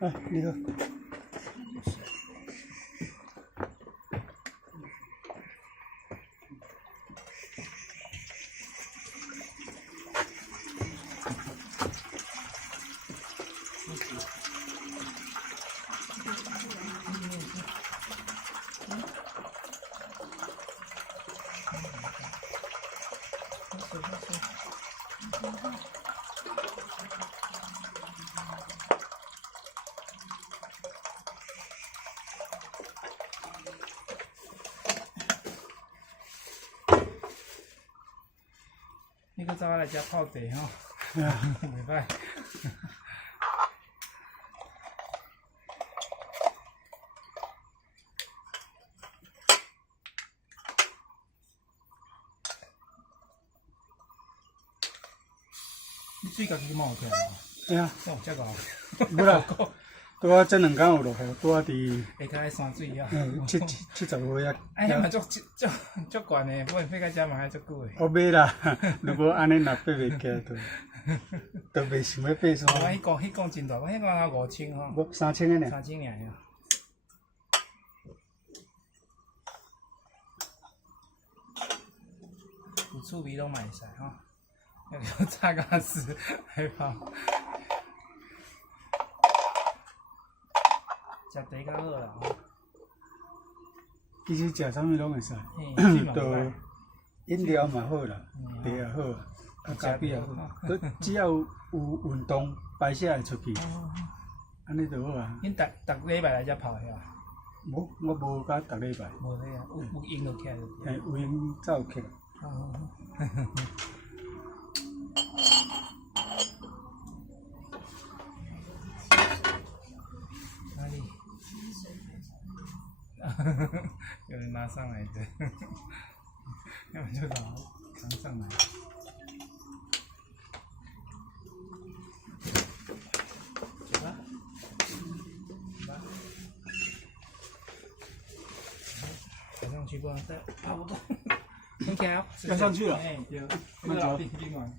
哎，你好。你搁早来遮泡茶吼，袂歹。你水家己冒起来无？哎呀，哦，遮个。不啦，拄啊，这2天有落雨，拄啊伫下骹咧山水啊。70岁啊。哎，迄嘛足悬诶，不然飞到遮嘛爱足久诶。我买啦，如果安尼若爬袂起来，就袂想要爬山。我迄讲真大，我迄讲才5000吼。无3000个尔。3000尔呀。有趣味拢嘛会使吼。要炸甲死，害怕。食茶较好啦。其实食啥物拢会使，都饮料嘛好啦，茶也好，啊咖啡也好，都只要有运动排泄会出去，安尼就好啊。恁逐礼拜来遮泡遐？无，我无甲逐礼拜。无咧啊，有闲就起来就对。有闲才有起来。哪里？有人拿上来的，要不就扛上来。走吧，走吧。爬上去不然再爬不动。很巧，要上去了。哎，对，那个老弟，你嘛。